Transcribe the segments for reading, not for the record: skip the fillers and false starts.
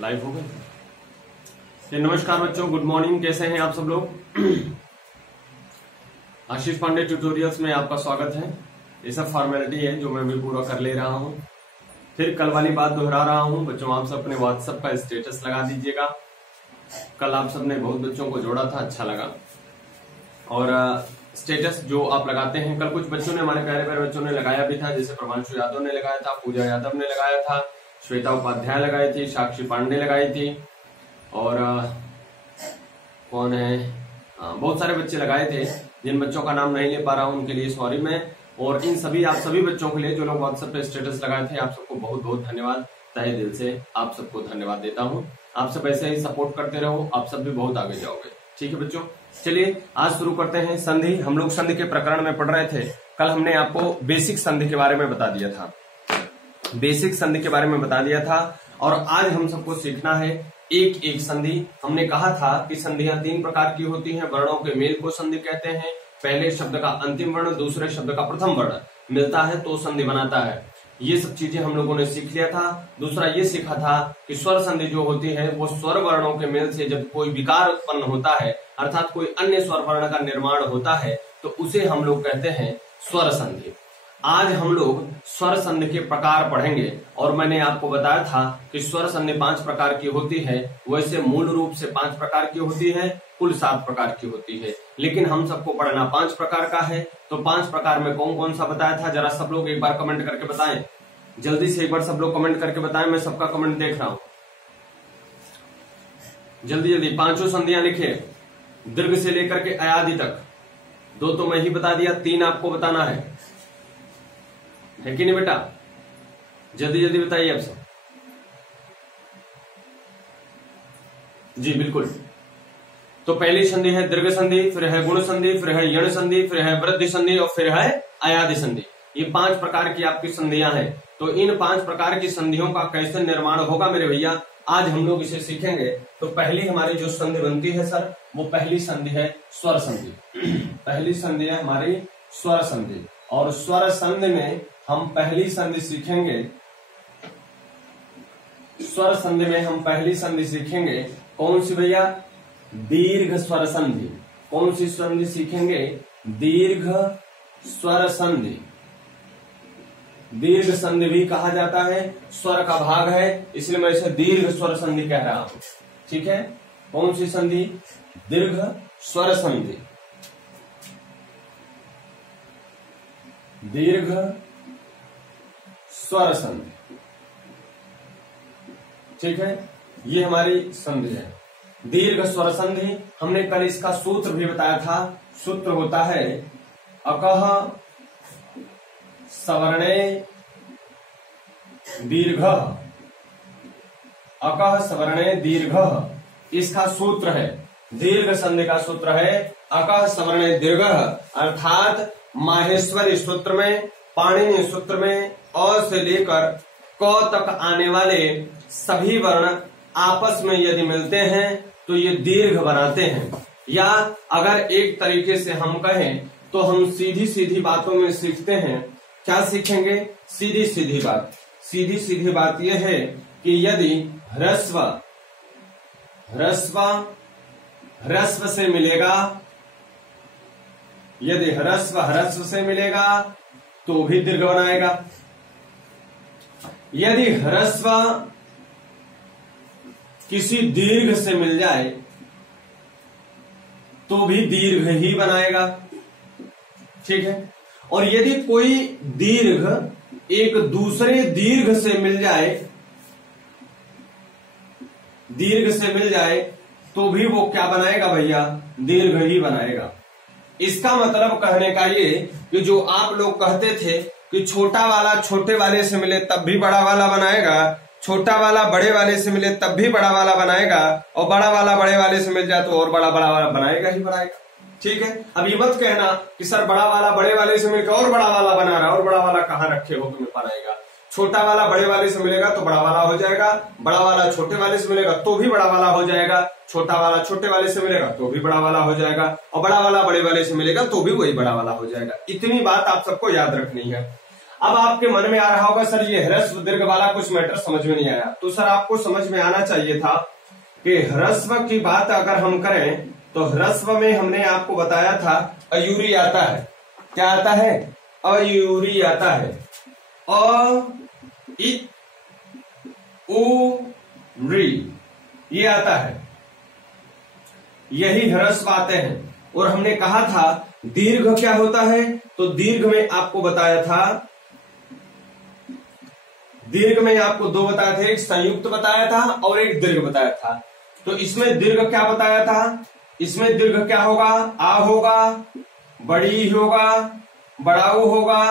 Live हो गए। नमस्कार बच्चों, गुड मॉर्निंग। कैसे हैं आप सब लोग? आशीष पांडे ट्यूटोरियल्स में आपका स्वागत है। ये सब फॉर्मेलिटी है जो मैं भी पूरा कर ले रहा हूँ। फिर कल वाली बात दोहरा रहा हूँ बच्चों, आप सब अपने व्हाट्सएप का स्टेटस लगा दीजिएगा। कल आप सबने बहुत बच्चों को जोड़ा था, अच्छा लगा। और स्टेटस जो आप लगाते हैं, कल कुछ बच्चों ने, हमारे प्यारे प्यारे बच्चों ने लगाया भी था, जैसे प्रभांशु यादव ने लगाया था, पूजा यादव ने लगाया था, श्वेता उपाध्याय लगाई थी, साक्षी पांडे लगाई थी, और कौन है, बहुत सारे बच्चे लगाए थे। जिन बच्चों का नाम नहीं ले पा रहा हूं उनके लिए सॉरी मैं। और इन सभी आप सभी बच्चों के लिए जो लोग व्हाट्सएप पे स्टेटस लगाए थे, आप सबको बहुत बहुत धन्यवाद, तहे दिल से आप सबको धन्यवाद देता हूं। आप सब ऐसे ही सपोर्ट करते रहो, आप सब भी बहुत आगे जाओगे। ठीक है बच्चों, चलिए आज शुरू करते हैं। संधि, हम लोग संधि के प्रकरण में पढ़ रहे थे। कल हमने आपको बेसिक संधि के बारे में बता दिया था, बेसिक संधि के बारे में बता दिया था। और आज हम सबको सीखना है एक एक संधि। हमने कहा था कि संधियां तीन प्रकार की होती हैं। वर्णों के मेल को संधि कहते हैं। पहले शब्द का अंतिम वर्ण दूसरे शब्द का प्रथम वर्ण मिलता है तो संधि बनाता है। ये सब चीजें हम लोगों ने सीख लिया था। दूसरा ये सीखा था कि स्वर संधि जो होती है वो स्वर वर्णों के मेल से जब कोई विकार उत्पन्न होता है, अर्थात कोई अन्य स्वर वर्ण का निर्माण होता है, तो उसे हम लोग कहते हैं स्वर संधि। आज हम लोग स्वर संधि के प्रकार पढ़ेंगे। और मैंने आपको बताया था कि स्वर संधि 5 प्रकार की होती है। वैसे मूल रूप से 5 प्रकार की होती है, कुल 7 प्रकार की होती है, लेकिन हम सबको पढ़ना 5 प्रकार का है। तो 5 प्रकार में कौन कौन सा बताया था, जरा सब लोग एक बार कमेंट करके बताएं। जल्दी से एक बार सब लोग कमेंट करके बताएं, मैं सबका कमेंट देख रहा हूं। जल्दी जल्दी 5 संधियां लिखे, दीर्घ से लेकर के अयादि तक। 2 तो मैं ही बता दिया, 3 आपको बताना है कि नहीं बेटा? जल्दी जल्दी बताइए आप सब। जी बिल्कुल। तो पहली संधि है दीर्घ संधि, फिर है गुण संधि, फिर है यण संधि, फिर है वृद्धि संधि और फिर है अयादि संधि। ये 5 प्रकार की आपकी संधियां हैं। तो इन 5 प्रकार की संधियों का कैसे निर्माण होगा मेरे भैया, आज हम लोग इसे सीखेंगे। तो पहली हमारी जो संधि बनती है सर, वो पहली संधि है स्वर संधि। पहली संधि है हमारी स्वर संधि। और स्वर संधि में हम पहली संधि सीखेंगे, स्वर संधि में हम पहली संधि सीखेंगे कौन सी भैया? दीर्घ स्वर संधि। कौन सी संधि सीखेंगे? दीर्घ स्वर संधि। दीर्घ संधि भी कहा जाता है, स्वर का भाग है, इसलिए मैं इसे दीर्घ स्वर संधि कह रहा हूं। ठीक है, कौन सी संधि? दीर्घ स्वर संधि। दीर्घ स्वर संधि। ठीक है, ये हमारी संधि है दीर्घ स्वर संधि। हमने कल इसका सूत्र भी बताया था। सूत्र होता है अकह सवर्णे दीर्घ। अकह सवर्णे दीर्घ इसका सूत्र है। दीर्घ संधि का सूत्र है अकह सवर्णे दीर्घ, अर्थात माहेश्वरी सूत्र में, पाणिनि सूत्र में अ से लेकर क तक आने वाले सभी वर्ण आपस में यदि मिलते हैं तो ये दीर्घ बनाते हैं। या अगर एक तरीके से हम कहें तो हम सीधी सीधी बातों में सीखते हैं। क्या सीखेंगे? सीधी सीधी बात। सीधी सीधी बात यह है कि यदि ह्रस्व ह्रस्व ह्रस्व से मिलेगा, यदि ह्रस्व ह्रस्व से मिलेगा तो भी दीर्घ बनाएगा। यदि ह्रस्व किसी दीर्घ से मिल जाए तो भी दीर्घ ही बनाएगा। ठीक है, और यदि कोई दीर्घ एक दूसरे दीर्घ से मिल जाए, दीर्घ से मिल जाए तो भी वो क्या बनाएगा भैया? दीर्घ ही बनाएगा। इसका मतलब कहने का ये कि जो आप लोग कहते थे कि छोटा वाला छोटे वाले से मिले तब भी बड़ा वाला बनाएगा, छोटा वाला बड़े वाले से मिले तब भी बड़ा वाला बनाएगा, और बड़ा वाला बड़े वाले से मिल जाए तो और बड़ा बड़ा वाला बनाएगा ही बनाएगा। ठीक है, अब ये मत कहना कि सर बड़ा वाला बड़े वाले से मिलकर और बड़ा वाला बना रहा है, और बड़ा वाला कहाँ रखे हो तुम्हें बनाएगा। छोटा वाला बड़े वाले से मिलेगा तो बड़ा वाला हो जाएगा, बड़ा वाला छोटे वाले से मिलेगा तो भी बड़ा वाला हो जाएगा, छोटा वाला छोटे वाले से मिलेगा तो भी बड़ा वाला हो जाएगा, और बड़ा वाला बड़े वाले से मिलेगा तो भी वही बड़ा वाला हो जाएगा। इतनी बात आप सबको याद रखनी है। अब आपके मन में आ रहा होगा सर ये ह्रस्व दीर्घ वाला कुछ मैटर समझ में नहीं आया। तो सर आपको समझ में आना चाहिए था कि ह्रस्व की बात अगर हम करें तो ह्रस्व में हमने आपको बताया था अयूरी आता है। क्या आता है? अयूरी आता है। अ इ उ री ये आता है, यही ह्रस्व आते हैं। और हमने कहा था दीर्घ क्या होता है, तो दीर्घ में आपको बताया था, दीर्घ में आपको दो बताए थे, एक संयुक्त बताया था और एक दीर्घ बताया था। तो इसमें दीर्घ क्या बताया था, इसमें दीर्घ क्या होगा, आ होगा, बड़ी होगा, बड़ाऊ होगा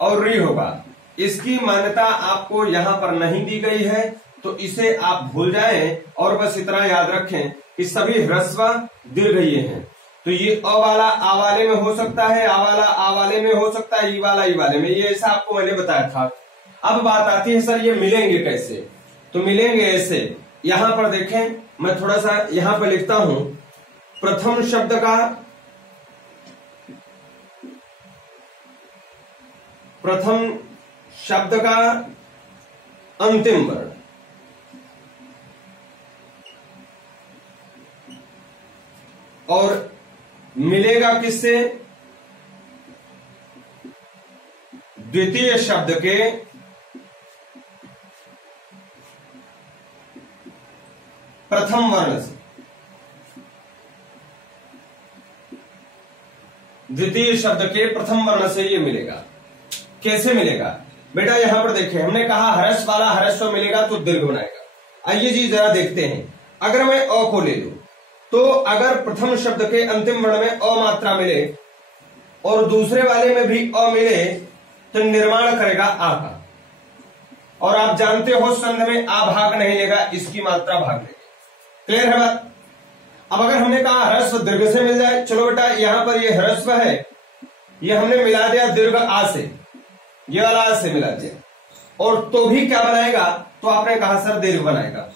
और री होगा। इसकी मान्यता आपको यहां पर नहीं दी गई है, तो इसे आप भूल जाएं और बस इतना याद रखें कि सभी ह्रस्व दीर्घ ये हैं। तो ये अ वाला आ वाले में हो सकता है, आ वाला आ वाले में हो सकता है, ई वाला ई वाले में, ये ऐसा आपको मैंने बताया था। अब बात आती है सर ये मिलेंगे कैसे, तो मिलेंगे ऐसे। यहां पर देखें, मैं थोड़ा सा यहां पर लिखता हूं, प्रथम शब्द का अंतिम वर्ण और मिलेगा किससे, द्वितीय शब्द के प्रथम वर्ण से। द्वितीय शब्द के प्रथम वर्ण से ये मिलेगा। कैसे मिलेगा बेटा, यहां पर देखिए, हमने कहा ह्रस्व वाला ह्रस्व मिलेगा तो दीर्घ बनाएगा। आइए जी जरा देखते हैं। अगर मैं अ को ले लूं तो अगर प्रथम शब्द के अंतिम वर्ण में अ मात्रा मिले और दूसरे वाले में भी अ मिले तो निर्माण करेगा आ का। और आप जानते हो संध में आ भाग नहीं लेगा, इसकी मात्रा भाग लेगी। क्लियर है बात। अब अगर हमने कहा ह्रस्व दीर्घ से मिल जाए, चलो बेटा यहां पर ये ह्रस्व है, ये हमने मिला दिया दीर्घ आ से, ये वाला आ से मिला दिया, और तो भी क्या बनाएगा, तो आपने कहा सर दीर्घ बनाएगा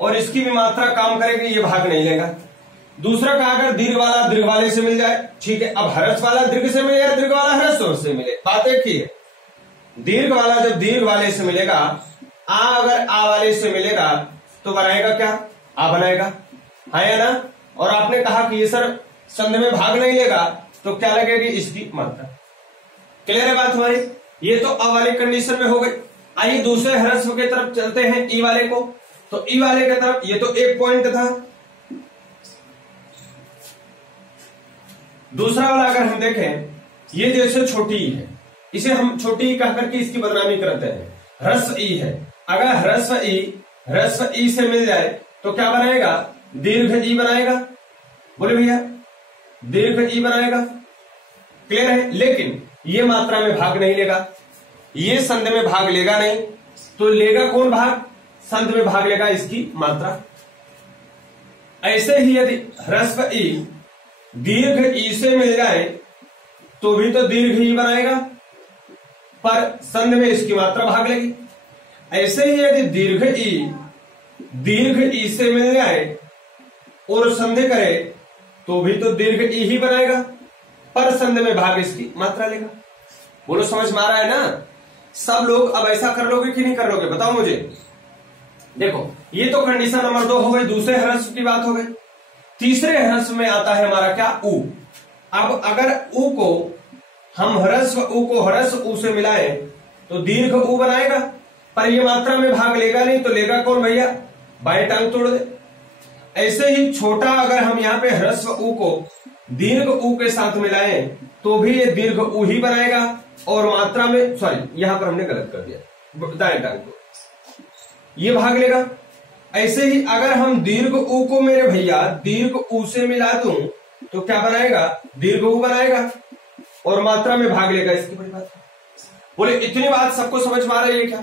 और इसकी भी मात्रा काम करेगी, ये भाग नहीं लेगा। दूसरा कहा अगर दीर्घ वाला दीर्घ वाले से मिल जाए, ठीक है। अब ह्रस्व वाला दीर्घ से मिले या दीर्घ वाला ह्रस्व से मिले, बात एक ही है। दीर्घ वाला जब दीर्घ वाले से मिलेगा, आ अगर आ वाले से मिलेगा तो बनाएगा क्या, आ बनाएगा, हाँ या ना। और आपने कहा कि ये सर संध में भाग नहीं लेगा, तो क्या लगेगी, इसकी मात्रा। क्लियर है बात हमारी। ये तो अ वाली कंडीशन में हो गई। आइए दूसरे ह्रस्व के तरफ चलते हैं, ई वाले को। तो ई वाले की तरफ ये तो एक पॉइंट था। दूसरा वाला अगर हम देखें, ये जैसे छोटी ई है, इसे हम छोटी ई कह करके इसकी बदनामी करते हैं। ह्रस्व ई है, अगर ह्रस्व ई से मिल जाए तो क्या बनाएगा, दीर्घ ई बनाएगा। बोले भैया दीर्घ ई बनाएगा। क्लियर है। लेकिन ये मात्रा में भाग नहीं लेगा, ये संध में भाग लेगा नहीं, तो लेगा कौन भाग, संध में भाग लेगा इसकी मात्रा। ऐसे ही यदि ह्रस्व ई दीर्घ ई से मिल जाए तो भी तो दीर्घ ई बनाएगा, पर संध में इसकी मात्रा भाग लेगी। ऐसे ही यदि दीर्घ ई से मिल जाए और संधि करे तो भी तो दीर्घ ई ही बनाएगा, पर संध में भाग इसकी मात्रा लेगा। बोलो समझ में आ रहा है ना। सब लोग अब ऐसा कर लोगे कि नहीं कर लोगे, बताओ मुझे। देखो ये तो कंडीशन नंबर 2 हो गई, दूसरे ह्रस्व की बात हो गई। तीसरे ह्रस्व में आता है हमारा क्या, उ। अब अगर उ को हम ह्रस्व उ को ह्रस्व उ से मिलाए तो दीर्घ उ बनाएगा, पर ये मात्रा में भाग लेगा नहीं, तो लेगा कौन भैया, बाएं टांग तोड़ दे। ऐसे ही छोटा अगर हम यहाँ पे ह्रस्व उ को दीर्घ उ के साथ मिलाए तो भी ये दीर्घ उ ही बनाएगा, और मात्रा में, सॉरी यहां पर हमने गलत कर दिया, दाएं टांग को, ये भाग लेगा। ऐसे ही अगर हम दीर्घ उ को मेरे भैया दीर्घ उ से मिला दूं तो क्या बनाएगा, दीर्घ उ बनाएगा और मात्रा में भाग लेगा, इसकी बड़ी बात। बोले इतनी बात सबको समझ में आ रही है क्या।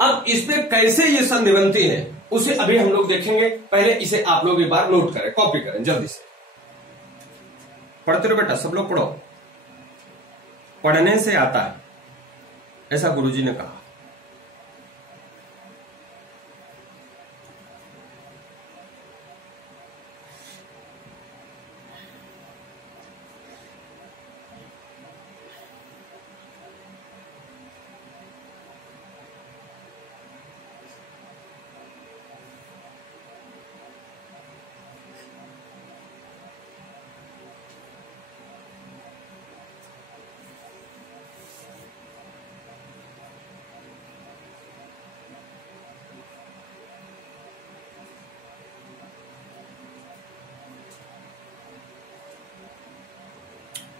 अब इस पे कैसे ये संधि बनती है उसे अभी हम लोग देखेंगे। पहले इसे आप लोग एक बार नोट करें, कॉपी करें जल्दी से। पढ़ते रहो बेटा, सब लोग पढ़ो, पढ़ने से आता है, ऐसा गुरुजी ने कहा।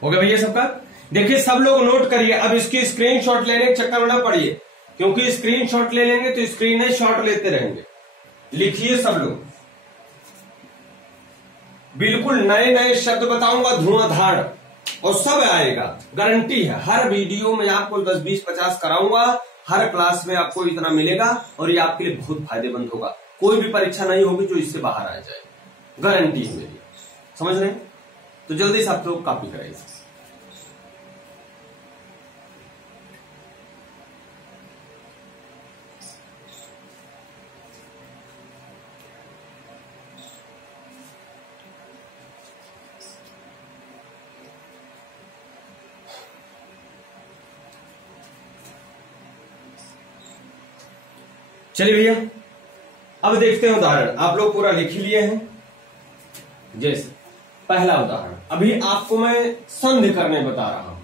हो गया भैया सबका। देखिए सब लोग नोट करिए, अब इसकी स्क्रीनशॉट लेने के चक्कर में ना पड़िए, क्योंकि स्क्रीनशॉट ले लेंगे तो स्क्रीन शॉट लेते रहेंगे। लिखिए सब लोग, बिल्कुल नए नए शब्द बताऊंगा धुआंधार, और सब आएगा, गारंटी है। हर वीडियो में आपको 10, 20, 50 कराऊंगा, हर क्लास में आपको इतना मिलेगा, और ये आपके लिए बहुत फायदेमंद होगा। कोई भी परीक्षा नहीं होगी जो इससे बाहर आ जाए, गारंटी है मेरी। समझ रहे हैं? तो जल्दी से आप लोग कॉपी कराइए। चलिए भैया, अब देखते हैं उदाहरण। आप लोग पूरा लिख लिए हैं। जैसे पहला उदाहरण, अभी आपको मैं संधि करने बता रहा हूं।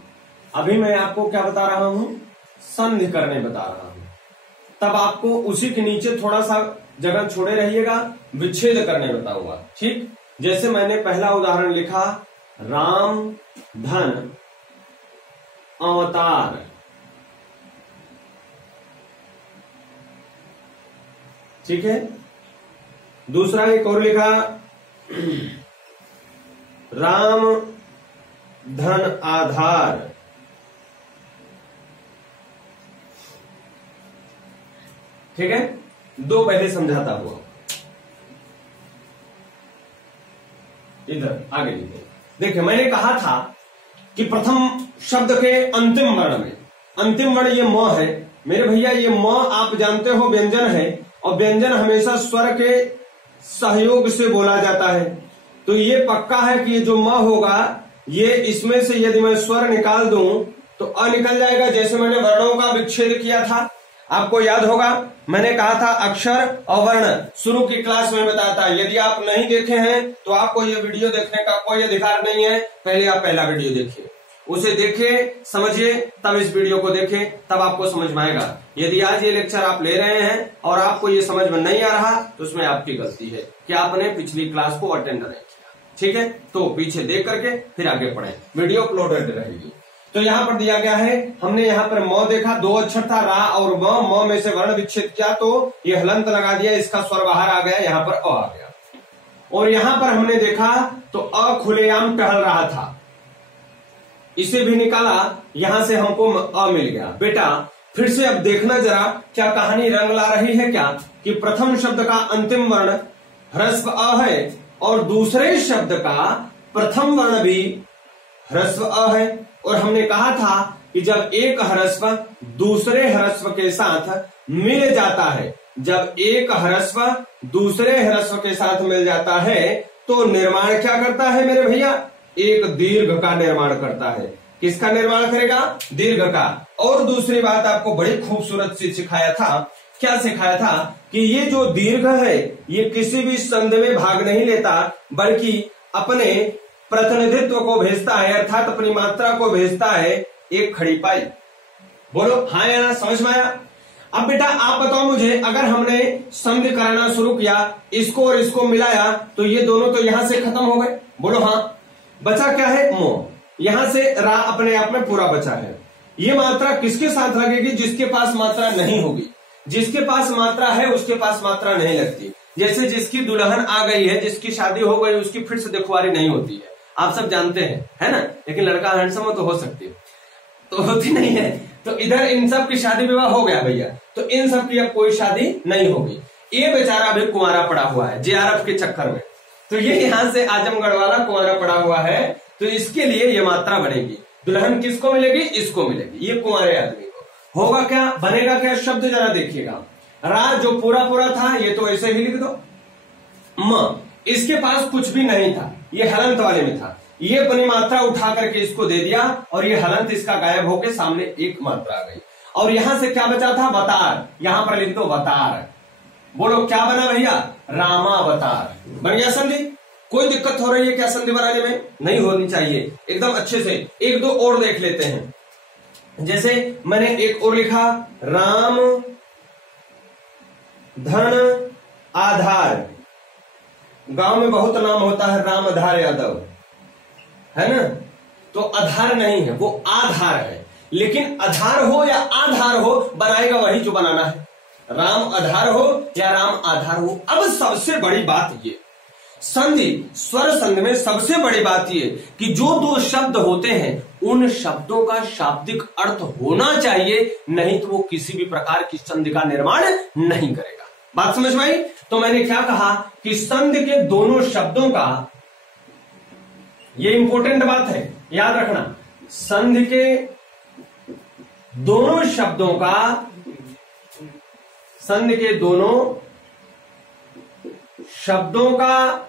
अभी मैं आपको क्या बता रहा हूं? संधि करने बता रहा हूं। तब आपको उसी के नीचे थोड़ा सा जगह छोड़े रहिएगा, विच्छेद करने बताऊंगा। ठीक, जैसे मैंने पहला उदाहरण लिखा, राम धन अवतार। ठीक है, दूसरा एक और लिखा, राम धन आधार। ठीक है, दो पहले समझाता हुआ। इधर आगे लिखे। देखिए मैंने कहा था कि प्रथम शब्द के अंतिम वर्ण में, अंतिम वर्ण ये म है मेरे भैया। ये म आप जानते हो व्यंजन है, और व्यंजन हमेशा स्वर के सहयोग से बोला जाता है। तो ये पक्का है कि ये जो म होगा, ये इसमें से यदि मैं स्वर निकाल दूं तो अ निकल जाएगा। जैसे मैंने वर्णों का विच्छेद किया था, आपको याद होगा, मैंने कहा था अक्षर और वर्ण शुरू की क्लास में बताया था। यदि आप नहीं देखे हैं तो आपको ये वीडियो देखने का कोई अधिकार नहीं है। पहले आप पहला वीडियो देखिए, उसे देखें, समझिए, तब इस वीडियो को देखें, तब आपको समझ में आएगा। यदि आज ये लेक्चर आप ले रहे हैं और आपको ये समझ में नहीं आ रहा तो उसमें आपकी गलती है कि आपने पिछली क्लास को अटेंड नहीं किया। ठीक है, तो पीछे देख करके फिर आगे पढ़ें, वीडियो अपलोडेड रहेगी। तो यहाँ पर दिया गया है, हमने यहाँ पर म देखा, दो अक्षर था रा और म में से वर्ण विच्छेद किया तो ये हलंत लगा दिया, इसका स्वर बाहर आ गया, यहाँ पर अ आ गया। और यहाँ पर हमने देखा तो अ खुलेआम टहल रहा था, इसे भी निकाला, यहां से हमको अ मिल गया। बेटा फिर से अब देखना जरा, क्या कहानी रंग ला रही है क्या, कि प्रथम शब्द का अंतिम वर्ण ह्रस्व अ है और दूसरे शब्द का प्रथम वर्ण भी ह्रस्व अ है। और हमने कहा था कि जब एक ह्रस्व दूसरे ह्रस्व के साथ मिल जाता है, जब एक ह्रस्व दूसरे ह्रस्व के साथ मिल जाता है तो निर्माण क्या करता है मेरे भैया? एक दीर्घ का निर्माण करता है। किसका निर्माण करेगा? दीर्घ का। और दूसरी बात आपको बड़ी खूबसूरत सी सिखाया था, क्या सिखाया था कि ये जो दीर्घ है ये किसी भी संधि में भाग नहीं लेता, बल्कि अपने प्रतिनिधित्व को भेजता है, अर्थात अपनी मात्रा को भेजता है एक खड़ी पाई। बोलो हाँ या ना, समझ में आया? अब बेटा आप बताओ मुझे, अगर हमने संधि कराना शुरू किया, इसको और इसको मिलाया तो ये दोनों तो यहां से खत्म हो गए। बोलो हाँ। बचा क्या है? मो। यहां से रा अपने आप में पूरा बचा है। ये मात्रा किसके साथ लगेगी? जिसके पास मात्रा नहीं होगी। जिसके पास मात्रा है उसके पास मात्रा नहीं लगती। जैसे जिसकी दुल्हन आ गई है, जिसकी शादी हो गई, उसकी फिर से देखवारी नहीं होती है, आप सब जानते हैं, है ना। लेकिन लड़का हैंडसम हो तो हो सकती है, तो होती नहीं है। तो इधर इन सब की शादी विवाह हो गया भैया, तो इन सब की अब कोई शादी नहीं होगी। ये बेचारा अभी कुंवारा पड़ा हुआ है जेआरएफ के चक्कर में, तो ये यहां से आजमगढ़ वाला कुंवारा पड़ा हुआ है, तो इसके लिए ये मात्रा बनेगी। दुल्हन किसको मिलेगी? इसको मिलेगी, ये कुंवारे आदमी को। होगा क्या, बनेगा क्या शब्द, जरा देखिएगा। रा जो पूरा पूरा था ये तो ऐसे ही लिख दो। म इसके पास कुछ भी नहीं था, ये हलंत वाले में था, ये अपनी मात्रा उठा करके इसको दे दिया और ये हलंत इसका गायब होके सामने एक मात्रा आ गई। और यहां से क्या बचा था? बतार, यहां पर लिख दो बतार। बोलो क्या बना भैया? रामावतार बन गया संधि। कोई दिक्कत हो रही है क्या संधि बनाने में? नहीं होनी चाहिए, एकदम अच्छे से। एक दो और देख लेते हैं। जैसे मैंने एक और लिखा, राम धन आधार। गांव में बहुत नाम होता है रामधार यादव, है ना। तो आधार नहीं है, वो आधार है। लेकिन आधार हो या आधार हो, बनाएगा वही जो बनाना है। राम आधार हो या राम आधार हो। अब सबसे बड़ी बात ये संधि, स्वर संधि में सबसे बड़ी बात ये कि जो दो शब्द होते हैं उन शब्दों का शाब्दिक अर्थ होना चाहिए, नहीं तो वो किसी भी प्रकार की संधि का निर्माण नहीं करेगा। बात समझ में आई? तो मैंने क्या कहा कि संधि के दोनों शब्दों का, ये इंपॉर्टेंट बात है, याद रखना, संधि के दोनों शब्दों का, संधि के दोनों शब्दों का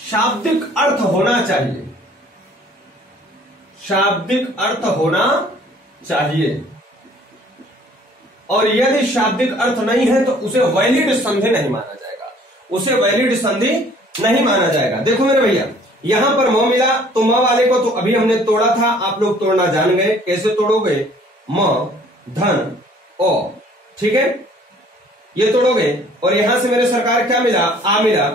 शाब्दिक अर्थ होना चाहिए, शाब्दिक अर्थ होना चाहिए। और यदि शाब्दिक अर्थ नहीं है तो उसे वैलिड संधि नहीं माना जाएगा, उसे वैलिड संधि नहीं माना जाएगा। देखो मेरे भैया, यहां पर म मिला तो म वाले को तो अभी हमने तोड़ा था, आप लोग तोड़ना जान गए। कैसे तोड़ोगे? म धन ओ, ठीक है, ये तोड़ोगे। और यहां से मेरे सरकार क्या मिला? आ मिला।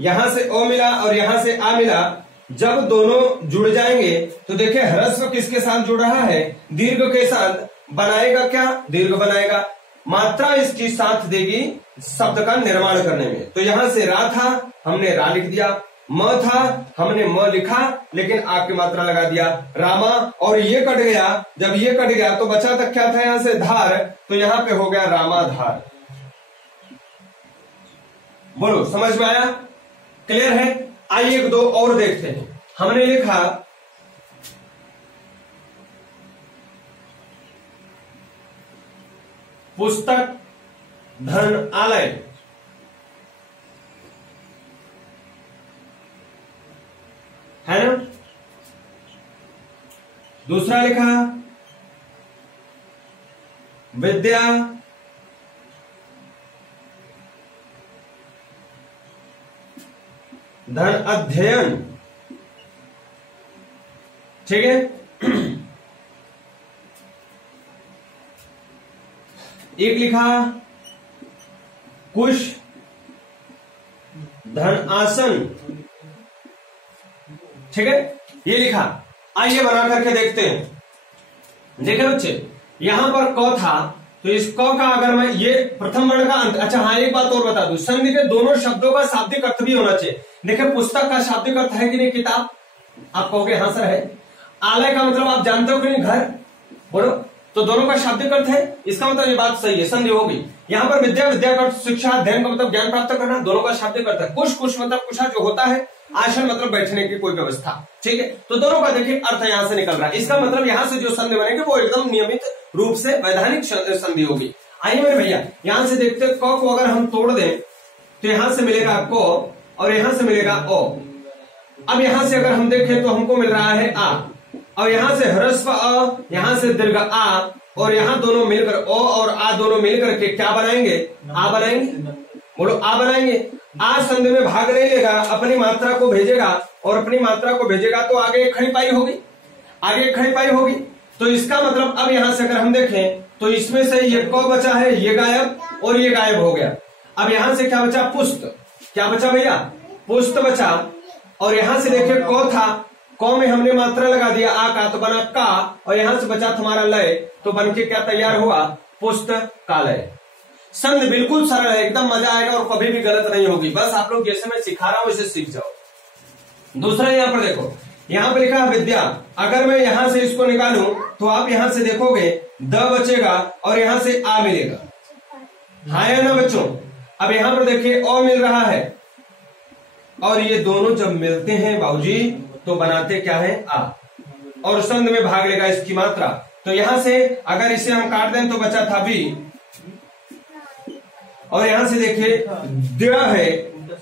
यहां से ओ मिला और यहां से आ मिला। जब दोनों जुड़ जाएंगे तो देखिए ह्रस्व किसके साथ जुड़ रहा है? दीर्घ के साथ। बनाएगा क्या? दीर्घ बनाएगा। मात्रा इसकी साथ देगी शब्द का निर्माण करने में। तो यहां से रा था, हमने रा लिख दिया। म था, हमने म लिखा, लेकिन आ की मात्रा लगा दिया, रामा। और ये कट गया, जब ये कट गया तो बचा तक क्या था? यहां से धार, तो यहां पे हो गया रामाधार। बोलो, समझ में आया? क्लियर है? आइए एक दो और देखते हैं। हमने लिखा पुस्तक धन आलय, है ना? दूसरा लिखा विद्या धन अध्ययन, ठीक है। एक लिखा कुश धन आसन, ठीक है, ये लिखा। आइए बना करके देखते हैं। देखे बच्चे, यहां पर क था, तो इस क का अगर मैं, ये प्रथम वर्ण का अंत। अच्छा हाँ, एक बात और बता दूं, संधि के दोनों शब्दों का शाब्दिक अर्थ भी होना चाहिए। देखिए पुस्तक का शाब्दिक अर्थ है कि नहीं? किताब। आप कहोगे हाँ सर है। आलय का मतलब आप जानते हो कि नहीं? घर। बोलो, तो दोनों का शाब्दिक अर्थ है, इसका मतलब ये बात सही है, संधि हो गई। यहाँ पर विद्या, विद्या का अर्थ शिक्षा, अध्ययन का मतलब ज्ञान प्राप्त करना, दोनों का शाब्दिक अर्थ है। कुश, कुश मतलब कुशा जो होता है, आसन मतलब बैठने की कोई व्यवस्था, ठीक है। तो दोनों का देखिए अर्थ यहां से निकल रहा है। इसका मतलब यहां से जो संधि बनेगी वो एकदम नियमित रूप से वैधानिक संधि होगी। आइए मेरे भैया, यहां से देखते क को अगर हम तोड़ दें तो यहां से मिलेगा को और यहां से मिलेगा ओ। अब यहां से अगर हम देखें तो हमको मिल रहा है आ, और यहां से ह्रस्व अ, यहां से दीर्घ आ, और यहां दोनों मिलकर ओ और आ दोनों मिलकर के क्या बनाएंगे? आ बनाएंगे। बोलो, आ बनाएंगे। आ संधि में भाग नहीं लेगा, अपनी मात्रा को भेजेगा, और अपनी मात्रा को भेजेगा तो आगे एक खड़ी पाई होगी, आगे एक खड़ी पाई होगी। तो इसका मतलब अब यहां से अगर हम देखें तो इसमें से ये क बचा है, ये गायब और ये गायब हो गया। अब यहां से क्या बचा? पुस्त। क्या बचा भैया? पुस्त बचा। और यहां से देखिए क था, क में हमने मात्रा लगा दिया आ का, तो बना का, और यहां से बचा तुम्हारा लय, तो बन के क्या तैयार हुआ? पुस्तकालय। संधि बिल्कुल सरल है, एकदम मजा आएगा और कभी भी गलत नहीं होगी। बस आप लोग जैसे मैं सिखा रहा हूं इसे सीख जाओ। दूसरा यहां पर देखो, यहां पर लिखा है विद्या। अगर मैं यहां से इसको निकालूं तो आप यहां से देखोगे द बचेगा और यहां से आ मिलेगा, हाँ या ना बच्चों? अब यहां पर देखिए ओ मिल रहा है, और ये दोनों जब मिलते हैं बाबूजी तो बनाते क्या है? आ। और संधि में भाग लेगा इसकी मात्रा। तो यहां से अगर इसे हम काट दें तो बचा था बी, और यहां से देखिए द्य है,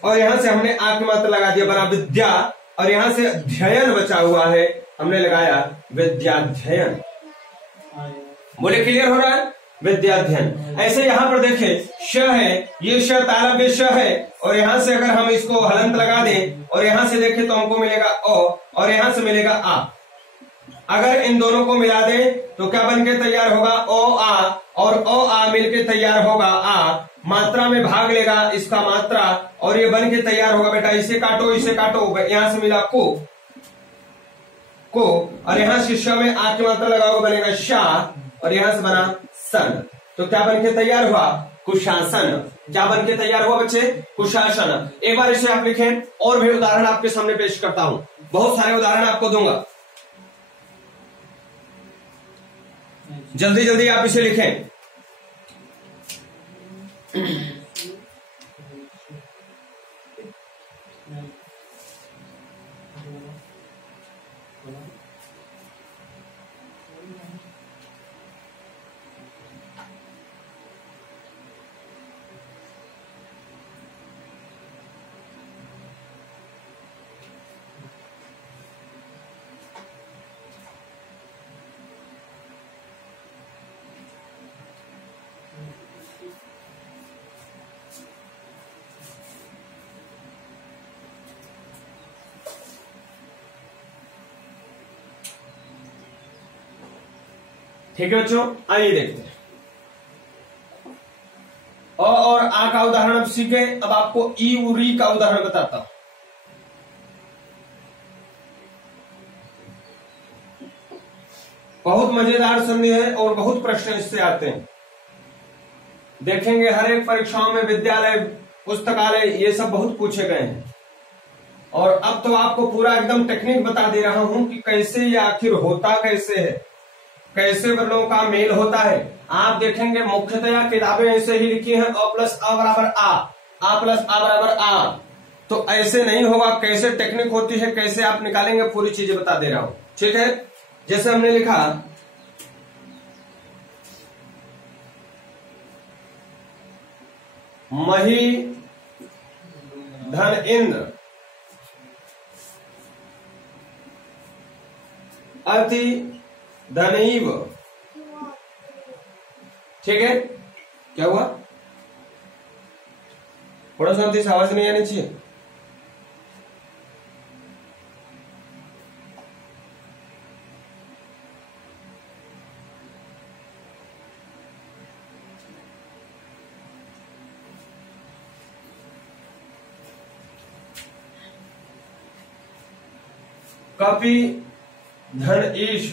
और यहां से हमने आ की मात्रा लगा दिया, बना विद्या, और यहां से अध्ययन बचा हुआ है, हमने लगाया विद्याध्ययन। बोले क्लियर हो रहा है? विद्याध्ययन। ऐसे यहां पर देखें श है, ये श तालव्य श है, और यहां से अगर हम इसको हलंत लगा दें और यहां से देखें तो हमको मिलेगा ओ, और यहां से मिलेगा आ। अगर इन दोनों को मिला दें तो क्या बन के तैयार होगा? ओ आ, और ओ आ मिलके तैयार होगा आ। मात्रा में भाग लेगा इसका मात्रा, और ये बन के तैयार होगा। बेटा इसे काटो, इसे काटो, यहां से मिला को, और यहां से श में आ की मात्रा लगाओगे बनेगा शा, और यहां से बना सन। तो क्या बन के तैयार हुआ? कुशासन। क्या बन के तैयार हुआ बच्चे? कुशासन। एक बार इसे आप लिखें, और भी उदाहरण आपके सामने पेश करता हूं, बहुत सारे उदाहरण आपको दूंगा, जल्दी जल्दी आप इसे लिखें। ठीक है बच्चों, आइए देखते हैं। अ और आ का उदाहरण अब सीखे। अब आपको ई उरी का उदाहरण बताता हूं। बहुत मजेदार संधि है और बहुत प्रश्न इससे आते हैं। देखेंगे हर एक परीक्षाओं में, विद्यालय, पुस्तकालय, ये सब बहुत पूछे गए हैं। और अब तो आपको पूरा एकदम टेक्निक बता दे रहा हूं कि कैसे ये आखिर होता कैसे है, कैसे वर्णों का मेल होता है। आप देखेंगे मुख्यतया किताबें ऐसे ही लिखी हैं, अ प्लस अ बराबर आ प्लस आ बराबर आ। तो ऐसे नहीं होगा, कैसे टेक्निक होती है, कैसे आप निकालेंगे, पूरी चीजें बता दे रहा हूं। ठीक है, जैसे हमने लिखा मही धन इंद्र अति धनईव। ठीक है, क्या हुआ? थोड़ा सा तेज आवाज नहीं आनी चाहिए। कपि धन ईश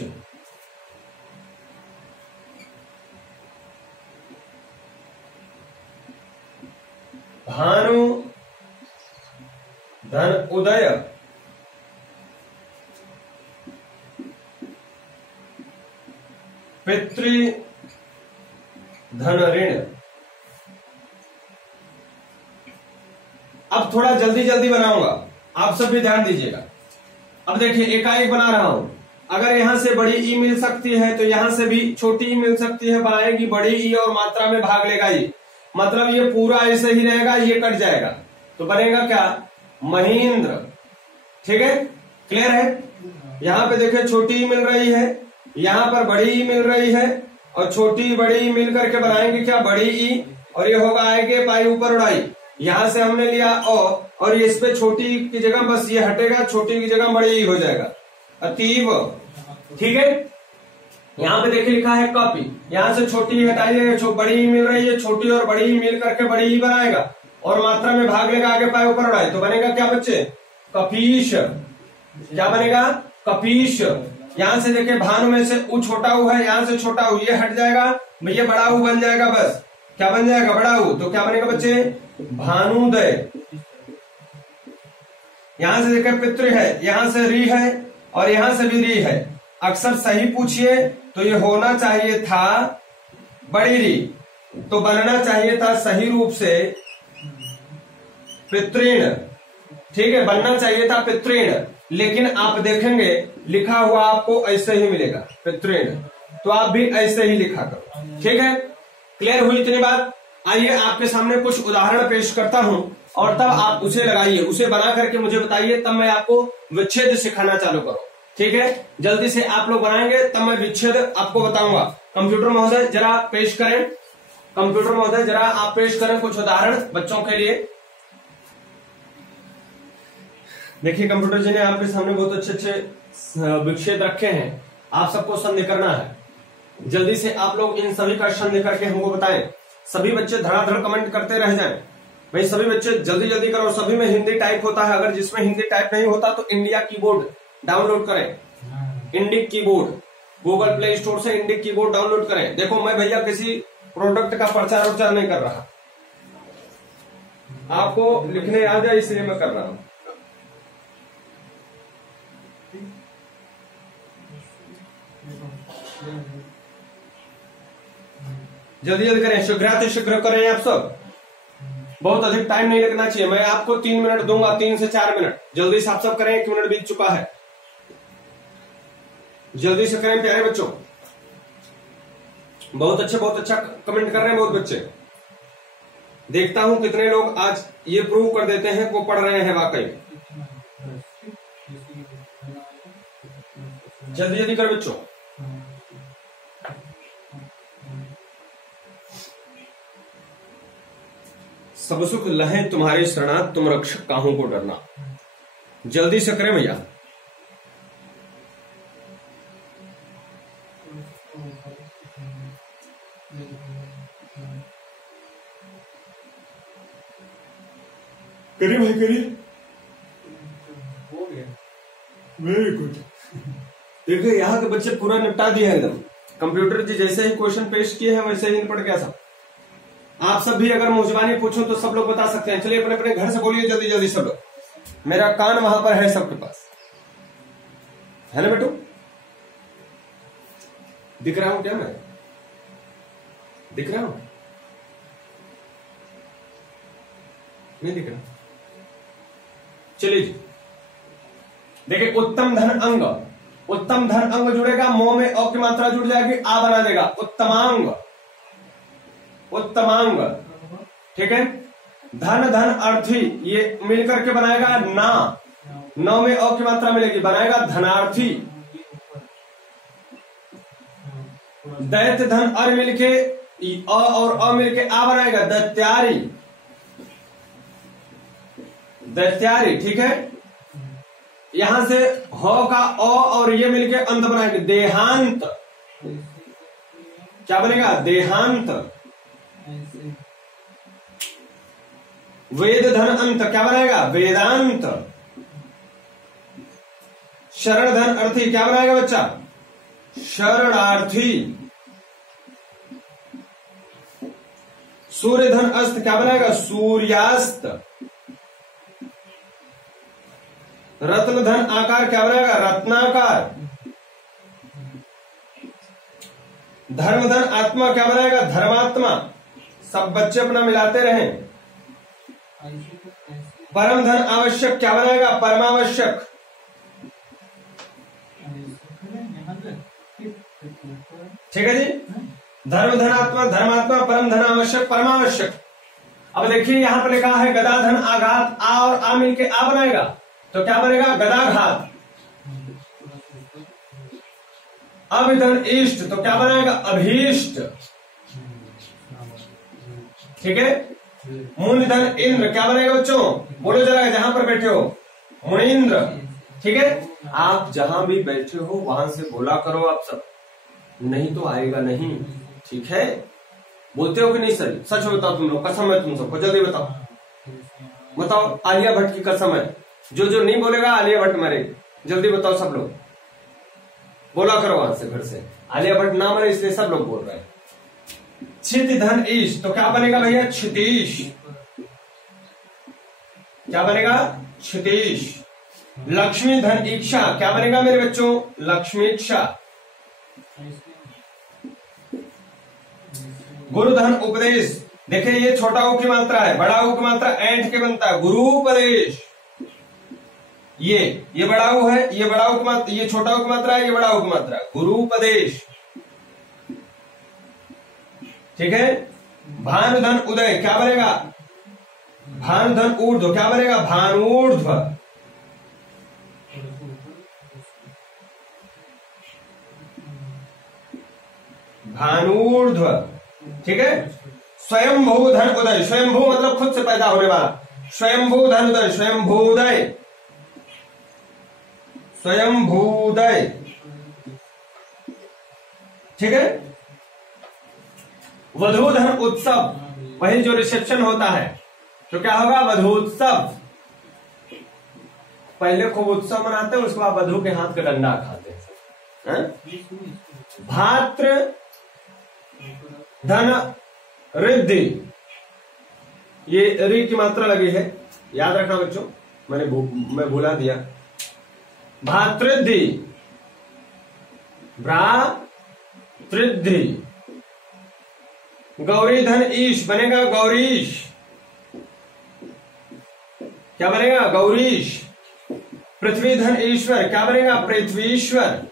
भानु धन उदय पितृ धन ऋण। अब थोड़ा जल्दी जल्दी बनाऊंगा, आप सब भी ध्यान दीजिएगा। अब देखिए एकाएक बना रहा हूं। अगर यहां से बड़ी ई मिल सकती है तो यहां से भी छोटी ई मिल सकती है, बनाएगी बड़ी ई और मात्रा में भाग लेगा ये, मतलब ये पूरा ऐसे ही रहेगा, ये कट जाएगा तो बनेगा क्या? महेंद्र। ठीक है, क्लियर है? यहां पे देखिए छोटी ई मिल रही है, यहां पर बड़ी ई मिल रही है, और छोटी बड़ी ई मिल करके बनाएंगे क्या? बड़ी ई, और ये होगा आएगे पाई ऊपर उड़ाई। यहां से हमने लिया और इस पे छोटी की जगह बस ये हटेगा, छोटी की जगह बड़ी ई हो जाएगा, अतीव। ठीक है, यहां पे देखिए लिखा है कॉपी, यहां से छोटी हटाइए, बड़ी मिल रही है, छोटी और बड़ी मिल करके बड़ी ही बनाएगा, और मात्रा में भाग लेगा आगे पाए ऊपर उड़ाए, तो बनेगा क्या बच्चे? कपीश। क्या बनेगा? कपीश। यहां से देखिए भानु में से उ छोटा उ है, यहां से छोटा उ, ये हट जाएगा, ये बड़ा उ बन जाएगा। बस क्या बन जाएगा? बड़ा उ। तो क्या बनेगा बच्चे? भानुदय। यहां से देखिए पितृ है, यहां से री है, और यहां से भी री है। अक्सर सही पूछिए तो ये होना चाहिए था बड़ी री, तो बनना चाहिए था सही रूप से पितृण। ठीक है, बनना चाहिए था पितृण, लेकिन आप देखेंगे लिखा हुआ आपको ऐसे ही मिलेगा पितृण, तो आप भी ऐसे ही लिखा करो। ठीक है, क्लियर हुई इतनी बात? आइए आपके सामने कुछ उदाहरण पेश करता हूं, और तब आप उसे लगाइए, उसे बना करके मुझे बताइए, तब मैं आपको विच्छेद सिखाना चालू करूं। ठीक है, जल्दी से आप लोग बनाएंगे तब मैं विच्छेद आपको बताऊंगा। कंप्यूटर महोदय जरा पेश करें, कंप्यूटर महोदय जरा आप पेश करें कुछ उदाहरण बच्चों के लिए। देखिए कंप्यूटर जी ने आपके सामने बहुत अच्छे अच्छे विच्छेद रखे हैं, आप सबको संधि करना है। जल्दी से आप लोग इन सभी का संधि करके हमको बताएं। सभी बच्चे धड़ाधड़ कमेंट करते रह जाएं। भाई सभी बच्चे जल्दी जल्दी करो। सभी में हिंदी टाइप होता है, अगर जिसमें हिंदी टाइप नहीं होता तो इंडिया कीबोर्ड डाउनलोड करें। Indic keyboard, Google play store से इंडिक कीबोर्ड डाउनलोड करें। देखो मैं भैया किसी प्रोडक्ट का प्रचार उच्चार नहीं कर रहा, आपको लिखने आ जाए इसलिए मैं कर रहा हूं। जल्दी जल्दी करें, शीघ्र करें आप सब। बहुत अधिक टाइम नहीं लगना चाहिए। मैं आपको 3 मिनट दूंगा, 3 से 4 मिनट। जल्दी से आप सब करें, 1 मिनट बीत चुका है। जल्दी से करें प्यारे बच्चों। बहुत अच्छा कमेंट कर रहे हैं बहुत बच्चे। देखता हूं कितने लोग आज ये प्रूव कर देते हैं वो पढ़ रहे हैं वाकई। जल्दी जल्दी कर बच्चों। सब सुख लहे तुम्हारी शरणात, तुम रक्षक काहू को डरना। जल्दी से करें भैया। करिए भाई करिए। हो गया, वेरी गुड। देखिए यहाँ के बच्चे पूरा निपटा दिया एकदम। कंप्यूटर जी जैसे ही क्वेश्चन पेश किए हैं वैसे ही पढ़ गया सब। आप सब भी अगर मुझबानी पूछो तो सब लोग बता सकते हैं। चलिए अपने अपने घर से बोलिए जल्दी जल्दी सब लोग। मेरा कान वहां पर है सबके पास, है ना बेटू? दिख रहा हूं क्या मैं? दिख रहा हूं? नहीं दिख रहा? चलिए जी देखिए, उत्तम धन अंग, उत्तम धन अंग जुड़ेगा, मोह में अ की मात्रा जुड़ जाएगी, आ बना देगा उत्तमांग, उत्तमांग। ठीक है। धन धन अर्थी ये मिलकर के बनाएगा ना, नौ में अ की मात्रा मिलेगी, बनाएगा धनार्थी। दैत्य धन अर मिलके अ और अ मिलके आ बनाएगा दैत्यारी, दैत्यारी। ठीक है। यहां से ह का अ और ये मिलके अंत बनाएंगे देहांत। क्या बनेगा? देहांत। वेद धन अंत क्या बनाएगा? वेदांत। शरण धन अर्थी क्या बनाएगा बच्चा? शरणार्थी। सूर्य धन अस्त क्या बनाएगा? सूर्यास्त। रत्न धन आकार क्या बनाएगा? रत्नाकार। धर्म धन आत्मा क्या बनाएगा? धर्मात्मा। सब बच्चे अपना मिलाते रहें। परम धन आवश्यक क्या बनाएगा? परमावश्यक। ठीक है जी। धर्म धनात्मा, धर्मात्मा, परम धन आवश्यक, परमावश्यक। अब देखिए यहां पर लिखा है गदा धन आघात, आ और आ मिलके आ बनाएगा तो क्या बनेगा? गदाघात। अभिधन इष्ट तो क्या बनाएगा? अभीष्ट। ठीक है। मुनिधन इंद्र क्या बनेगा बच्चों? बोलो जरा जहां पर बैठे हो, मुनीन्द्र। ठीक है। आप जहां भी बैठे हो वहां से बोला करो आप सब, नहीं तो आएगा नहीं। ठीक है। बोलते हो कि नहीं सर? सच बताओ तुम लोग, कसम है तुम सबको, जल्दी बताओ। बताओ, आलिया भट्ट की कसम है, जो नहीं बोलेगा आलिया भट्ट मरेगी। जल्दी बताओ सब लोग, बोला करो वहां से, घर से। आलिया भट्ट ना मरे इसलिए सब लोग बोल रहे हैं। क्षिति धन ईश तो क्या बनेगा भैया? क्षितीश। क्या बनेगा? क्षितीश। लक्ष्मी धन इच्छा क्या बनेगा मेरे बच्चों? लक्ष्मीक्षा। गुरु धन उपदेश, देखिए ये छोटा ऊ की मात्रा है, बड़ा ऊ की मात्रा ऐंठ के बनता है, गुरु उपदेश। ये बड़ा ऊ है, ये बड़ा ऊ की मात्रा, ये छोटा ऊ की मात्रा है, ये बड़ा ऊ की मात्रा, गुरु उपदेश। ठीक है। भानुधन उदय क्या बनेगा? भानुधन ऊर्ध्व क्या बनेगा? भानुर्ध्व। भानुर्ध्व। ठीक है। स्वयंभू धन उदय, स्वयंभू मतलब खुद से पैदा होने वाला, स्वयंभू धन उदय, स्वयंभूदय, स्वयंभूदय। ठीक है। वधू धन उत्सव, वही जो रिसेप्शन होता है, तो क्या होगा? वधू उत्सव। पहले खूब उत्सव मनाते हैं, उसके बाद वधू के हाथ का डंडा खाते हैं। भातृ धन रिद्धि, ये री की मात्रा लगी है, याद रखना बच्चों, मैं भूला दिया। भातृद्धि, भ्रातृद्धि। गौरी धन ईश बनेगा गौरीश, क्या बनेगा? गौरीश। पृथ्वी धन ईश्वर, क्या बनेगा? पृथ्वीश्वर।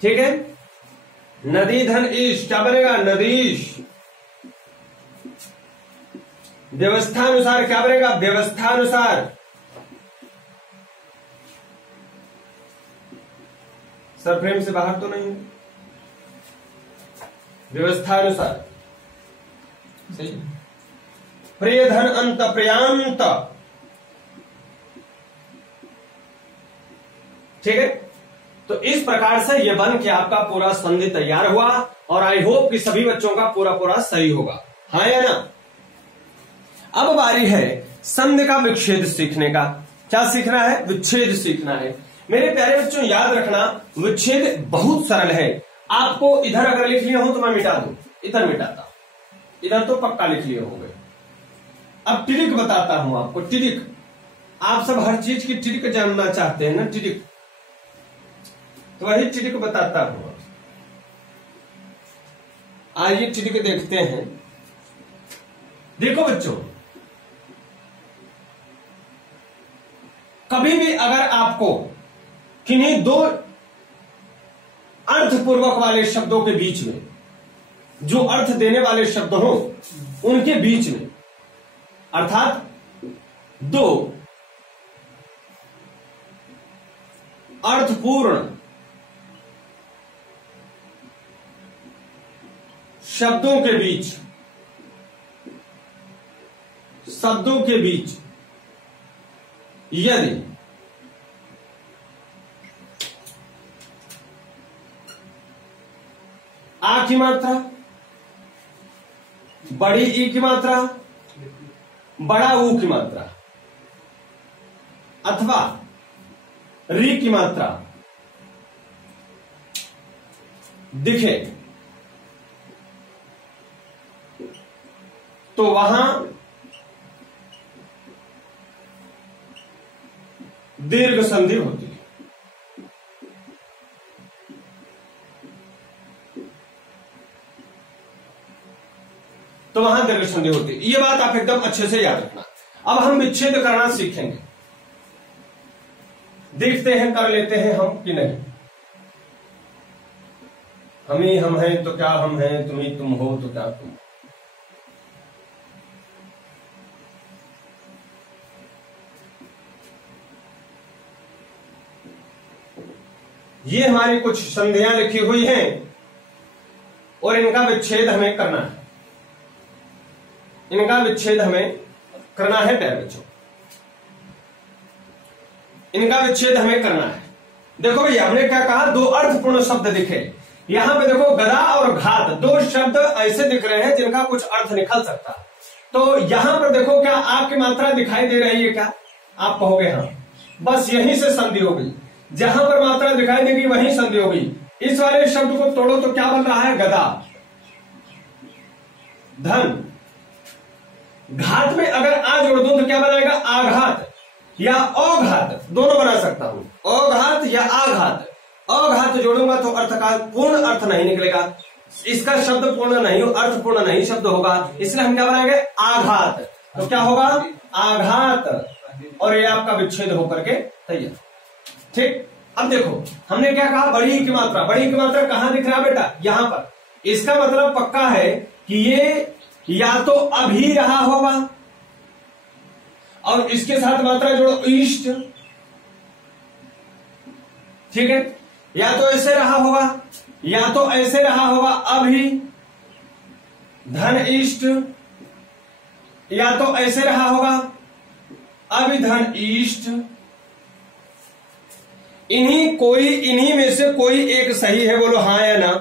ठीक है। नदी धन ईश, क्या बनेगा? नदीश। व्यवस्थानुसार क्या बनेगा? व्यवस्थानुसार। सर फ्रेम से बाहर तो नहीं? व्यवस्थानुसार सही। प्रिय धन अंत प्रियांत, ठीक है। तो इस प्रकार से ये बन के आपका पूरा संधि तैयार हुआ, और आई होप कि सभी बच्चों का पूरा सही होगा, हाँ या ना? अब बारी है संधि का विच्छेद सीखने का। क्या सीखना है? विच्छेद सीखना है। मेरे प्यारे बच्चों याद रखना, विच्छेद बहुत सरल है। आपको इधर अगर लिख लिया हो तो मैं मिटा दूं, इधर मिटाता, इधर तो पक्का लिख लिए होंगे। अब टिरिक बताता हूं आपको, टिरिक। आप सब हर चीज की टिरिक जानना चाहते हैं ना, टिरिक, तो वही टिरिक बताता हूं। आइए टिरिक देखते हैं। देखो बच्चों, कभी भी अगर आपको किन्हीं दो अर्थपूर्वक वाले शब्दों के बीच में, जो अर्थ देने वाले शब्द हो उनके बीच में, अर्थात दो अर्थपूर्ण शब्दों के बीच, शब्दों के बीच यदि आ की मात्रा, बड़ी ई की मात्रा, बड़ा ऊ की मात्रा, अथवा री की मात्रा दिखे, तो वहां दीर्घ संधि होती है। तो वहां दीर्घ संधि होती है। ये बात आप एकदम अच्छे से याद रखना। अब हम विच्छेद करना सीखेंगे, देखते हैं कर लेते हैं हम कि नहीं। हम ही हम हैं तो क्या हम हैं, तुम ही तुम हो तो क्या तुम। ये हमारी कुछ संधियां लिखी हुई हैं और इनका विच्छेद हमें करना है। इनका विच्छेद हमें करना है प्यारे बच्चों, इनका विच्छेद हमें करना है। देखो भैया, हमने क्या कहा? दो अर्थपूर्ण शब्द दिखे। यहां पे देखो गदा और घात, दो शब्द ऐसे दिख रहे हैं जिनका कुछ अर्थ निकल सकता है। तो यहां पर देखो, क्या आपकी मात्रा दिखाई दे रही है? क्या आप कहोगे? हाँ। बस यहीं से संधि हो गई। जहां पर मात्रा दिखाई देगी वहीं संधि हो गई। इस वाले शब्द को तोड़ो तो क्या बन रहा है? गदा। धन। घात में अगर आ जोड़ दूं तो क्या बनाएगा? आघात या अघात, दोनों बना सकता हूं, अघात या आघात। अघात जोड़ूंगा तो अर्थ का पूर्ण अर्थ नहीं निकलेगा, इसका शब्द पूर्ण नहीं, अर्थ पूर्ण नहीं शब्द होगा, इसलिए हम क्या बनाएंगे? आघात। तो क्या होगा? आघात। और ये आपका विच्छेद होकर के तैयार। ठीक। अब देखो, हमने क्या कहा? बड़ी की मात्रा। बड़ी की मात्रा कहां दिख रहा है बेटा? यहां पर। इसका मतलब पक्का है कि ये या तो अभी रहा होगा, और इसके साथ मात्रा जोड़ो ईष्ट, ठीक है। या तो ऐसे रहा होगा, या तो ऐसे रहा होगा अभी धन ईष्ट, या तो ऐसे रहा होगा अभी धन ईष्ट। इन्हीं में से कोई एक सही है, बोलो हाँ या ना।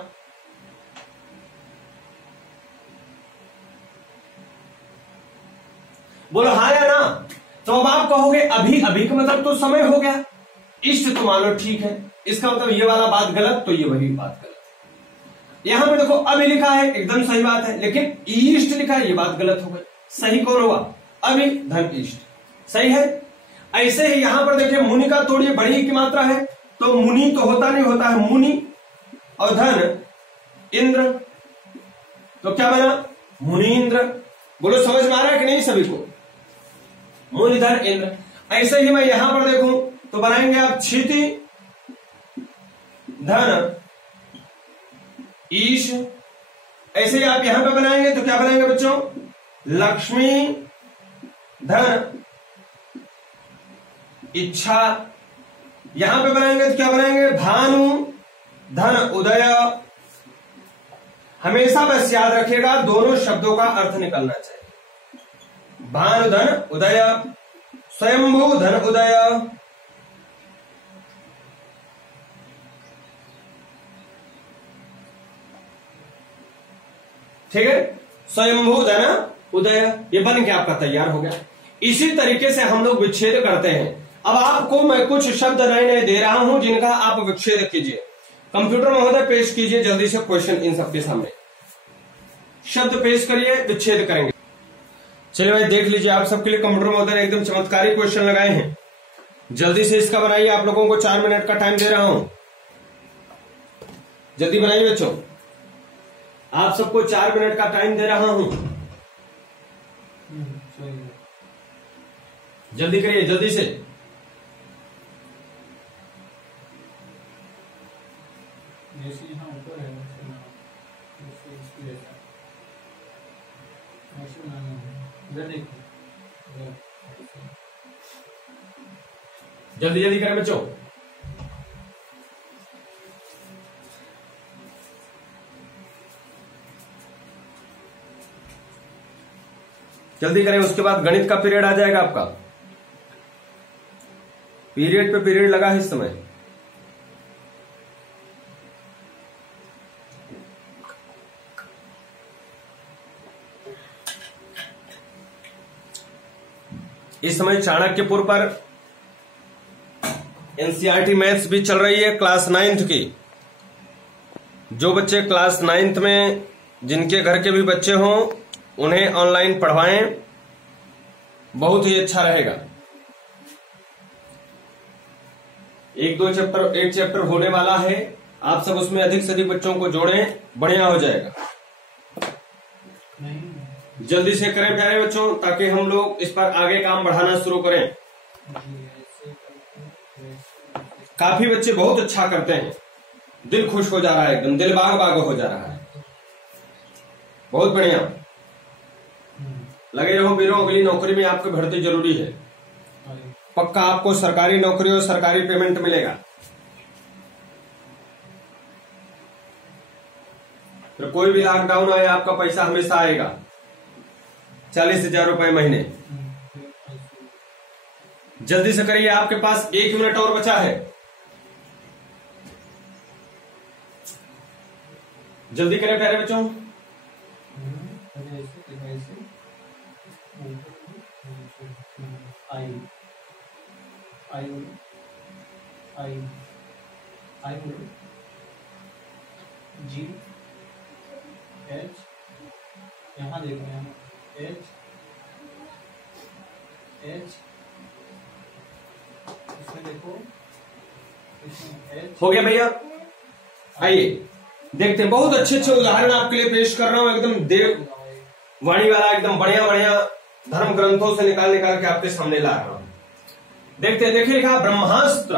बोलो हाँ या ना। तो अब आप कहोगे अभी, अभी का मतलब तो समय हो गया। इष्ट तो मान लो ठीक है, इसका मतलब ये वाला बात गलत, तो ये वही बात गलत। यहां पे देखो अभी लिखा है, एकदम सही बात है, लेकिन ईस्ट लिखा है, ये बात गलत हो गई। सही कौन हुआ? अभी धन ईस्ट, सही है। ऐसे ही यहां पर देखिए मुनि का तोड़िए, बड़ी की मात्रा है, तो मुनि तो होता नहीं, होता है मुनि, और धन इंद्र, तो क्या बना? मुनीन्द्र। बोलो समझ में आ रहा है कि नहीं सभी को? मुनि धन इंद्र। ऐसे ही मैं यहां पर देखूं तो बनाएंगे आप क्षिति धन ईश। ऐसे ही आप यहां पे बनाएंगे तो क्या बनाएंगे बच्चों? लक्ष्मी धन इच्छा। यहां पे बनाएंगे तो क्या बनाएंगे? भानु धन उदय। हमेशा बस याद रखिएगा दोनों शब्दों का अर्थ निकलना चाहिए। भानु धन उदय, स्वयंभू धन उदय। ठीक है, स्वयंभू धन उदय, ये बन के आपका तैयार हो गया। इसी तरीके से हम लोग विच्छेद करते हैं। अब आपको मैं कुछ शब्द नए नए दे रहा हूं जिनका आप विच्छेद कीजिए। कंप्यूटर महोदय पेश कीजिए जल्दी से क्वेश्चन इन सबके सामने, शब्द पेश करिए, विच्छेद करेंगे। चलिए भाई देख लीजिए, आप सबके लिए कंप्यूटर महोदय ने एकदम चमत्कारी क्वेश्चन लगाए हैं। जल्दी से इसका बनाइए, आप लोगों को 4 मिनट का टाइम दे रहा हूं, जल्दी बनाइए बच्चों, आप सबको 4 मिनट का टाइम दे रहा हूं, जल्दी करिए जल्दी से। जल्दी जल्दी करें बच्चों। जल्दी करें, उसके बाद गणित का पीरियड आ जाएगा आपका। पीरियड पे पीरियड लगा है इस समय। इस समय चाणक्यपुर पर एनसीईआरटी मैथ्स भी चल रही है क्लास 9th की। जो बच्चे क्लास 9th में जिनके घर के भी बच्चे हों उन्हें ऑनलाइन पढ़वाएं, बहुत ही अच्छा रहेगा। एक चैप्टर होने वाला है, आप सब उसमें अधिक से अधिक बच्चों को जोड़ें, बढ़िया हो जाएगा। जल्दी से करें प्यारे बच्चों, ताकि हम लोग इस पर आगे काम बढ़ाना शुरू करें। काफी बच्चे बहुत अच्छा करते हैं, दिल खुश हो जा रहा है, एकदम दिल बाग बाग हो जा रहा है। बहुत बढ़िया, लगे रहो वीरों, अगली नौकरी में आपकी भर्ती जरूरी है। पक्का आपको सरकारी नौकरी और सरकारी पेमेंट मिलेगा। तो कोई भी लॉकडाउन आए आपका पैसा हमेशा आएगा, 40,000 रुपए महीने। जल्दी से करिए, आपके पास 1 मिनट और बचा है, जल्दी करें प्यारे बच्चों। जी एच, यहाँ देखो, यहाँ एच एच, इसमें देखो, इसमें एच हो गया भैया। आइए देखते हैं, बहुत अच्छे अच्छे उदाहरण आपके लिए पेश कर रहा हूं, एकदम देव वाणी वाला, एकदम बढ़िया बढ़िया धर्म ग्रंथों से निकाल निकाल के आपके सामने ला रहा हूं। देखते हैं, देखिए लिखा ब्रह्मास्त्र।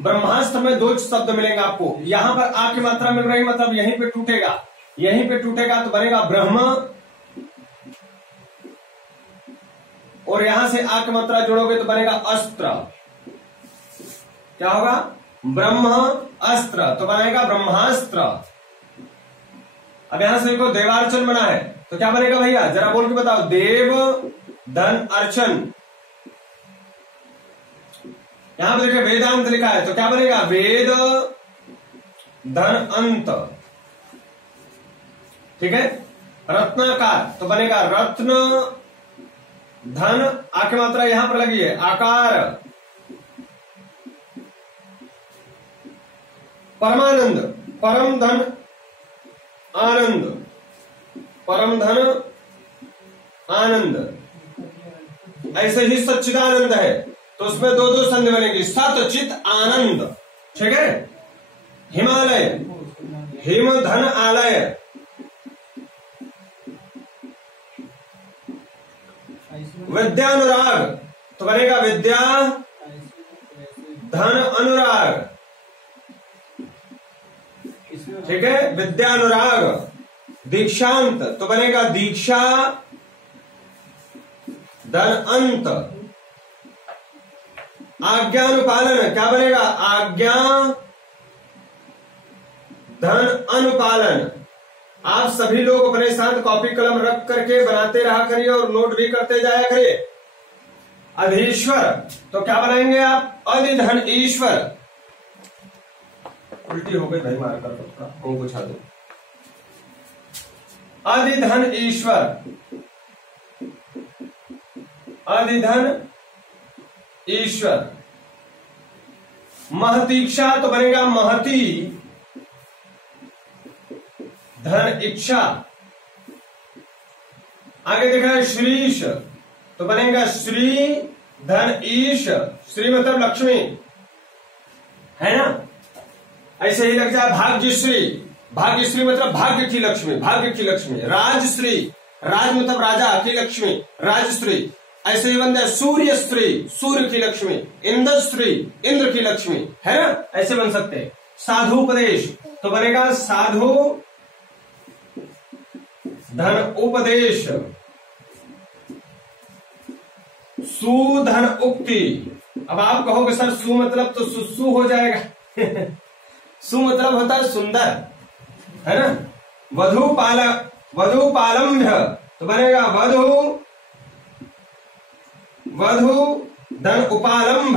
ब्रह्मास्त्र में 2 शब्द मिलेंगे आपको। यहां पर आ की मात्रा मिल रही, मतलब यहीं पे टूटेगा, यहीं पे टूटेगा तो बनेगा ब्रह्म, और यहां से आ की मात्रा जोड़ोगे तो बनेगा अस्त्र। क्या होगा? ब्रह्म अस्त्र, तो बनेगा ब्रह्मास्त्र। अब यहां से देखो देवार्चन बना है, तो क्या बनेगा भैया, जरा बोल के बताओ। देव धन अर्चन। यहां पर देखिए वेदांत लिखा है, तो क्या बनेगा? वेद धन अंत। ठीक है। रत्नाकार तो बनेगा रत्न धन, आ की मात्रा यहां पर लगी है, आकार। परमानंद, परम धन आनंद, परम धन आनंद। ऐसे ही सच्चिदानंद है तो उसमें दो दो संधि बनेगी, सत चित आनंद। ठीक है। हिमालय, हिम धन आलय। विद्यानुराग तो बनेगा विद्या धन अनुराग। ठीक है, विद्यानुराग। दीक्षांत तो बनेगा दीक्षा धन अंत। आज्ञानुपालन क्या बनेगा, आज्ञा धन अनुपालन। आप सभी लोग अपने साथ कॉपी कलम रख करके बनाते रहा करिए और नोट भी करते जाया करिए। अधीश्वर तो क्या बनाएंगे आप, अधिधन ईश्वर। उल्टी हो गई भाई, मार कर दो, थोड़ा पूछा दो। अधिधन ईश्वर, अधिधन ईश्वर। महतीक्षा तो बनेगा महती धन इच्छा। आगे देखा है श्रीश तो बनेगा श्री धन ईश। श्री मतलब लक्ष्मी है ना। ऐसे ही लग जाए भाग्यश्री, भाग्यश्री मतलब भाग्य की लक्ष्मी, भाग्य की लक्ष्मी। राजश्री, राज मतलब राजा की लक्ष्मी, राजश्री। ऐसे ही बनता है सूर्य श्री, सूर्य की लक्ष्मी। इंद्रश्री, इंद्र की लक्ष्मी है ना, ऐसे बन सकते हैं। साधुपदेश तो बनेगा साधु धन उपदेश। सुधन उक्ति। अब आप कहोगे सर सु मतलब तो सुसु हो जाएगा सु मतलब होता है सुंदर, है ना। वधुपालम्भ्य तो बनेगा वधु धन उपालंभ।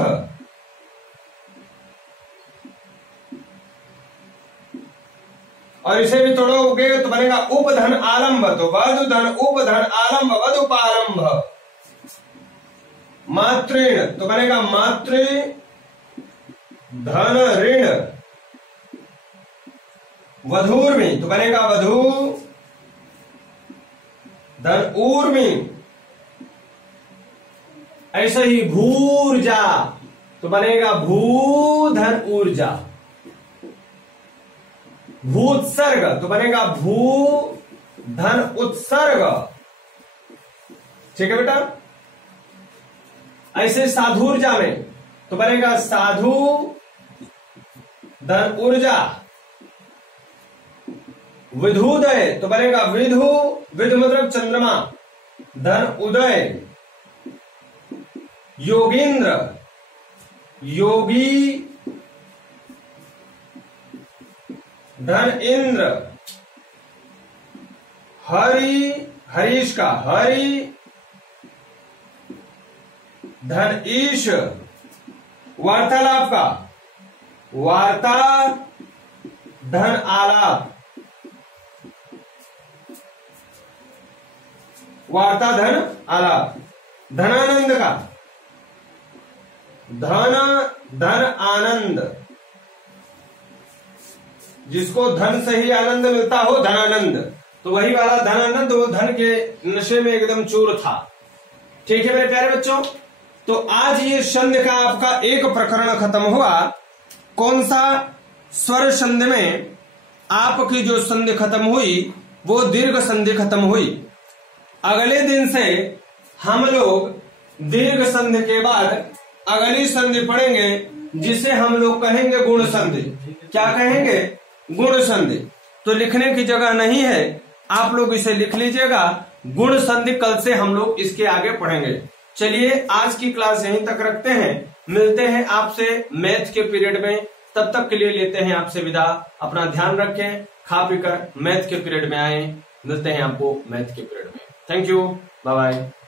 और इसे भी तोड़ोगे तो बनेगा उपधन आलंब। तो वधु धन उपधन आलंब वधुपालंभ। मातृण तो बनेगा मातृ धन ऋण। वधूर्मी तो बनेगा वधू धन ऊर्मी। ऐसे ही भूर्जा तो बनेगा भू धन ऊर्जा। भूत्सर्ग तो बनेगा भू धन उत्सर्ग। ठीक है बेटा। ऐसे साधुर्जा में तो बनेगा साधु धन ऊर्जा। विधुदय तो बनेगा विधु, विधु मतलब चंद्रमा, धन उदय। योगींद्र, योगी धन इंद्र। हरि, हरीश का हरि धन ईश। वार्तालाप का वार्ता धन आलाप। वार्ता धन आलाप। धनानंद का धन आनंद। जिसको धन से ही आनंद मिलता हो धनानंद, तो वही वाला धनानंद वो धन के नशे में एकदम चूर था। ठीक है मेरे प्यारे बच्चों, तो आज ये संधि का आपका एक प्रकरण खत्म हुआ। कौन सा, स्वर संधि में आपकी जो संधि खत्म हुई वो दीर्घ संधि खत्म हुई। अगले दिन से हम लोग दीर्घ संधि के बाद अगली संधि पढ़ेंगे जिसे हम लोग कहेंगे गुण संधि। क्या कहेंगे, गुण संधि। तो लिखने की जगह नहीं है, आप लोग इसे लिख लीजिएगा। गुण संधि कल से हम लोग इसके आगे पढ़ेंगे। चलिए आज की क्लास यहीं तक रखते हैं, मिलते हैं आपसे मैथ के पीरियड में। तब तक के लिए लेते हैं आपसे विदा। अपना ध्यान रखें, खा पीकर मैथ के पीरियड में आए। मिलते हैं आपको मैथ के पीरियड में। Thank you, bye bye.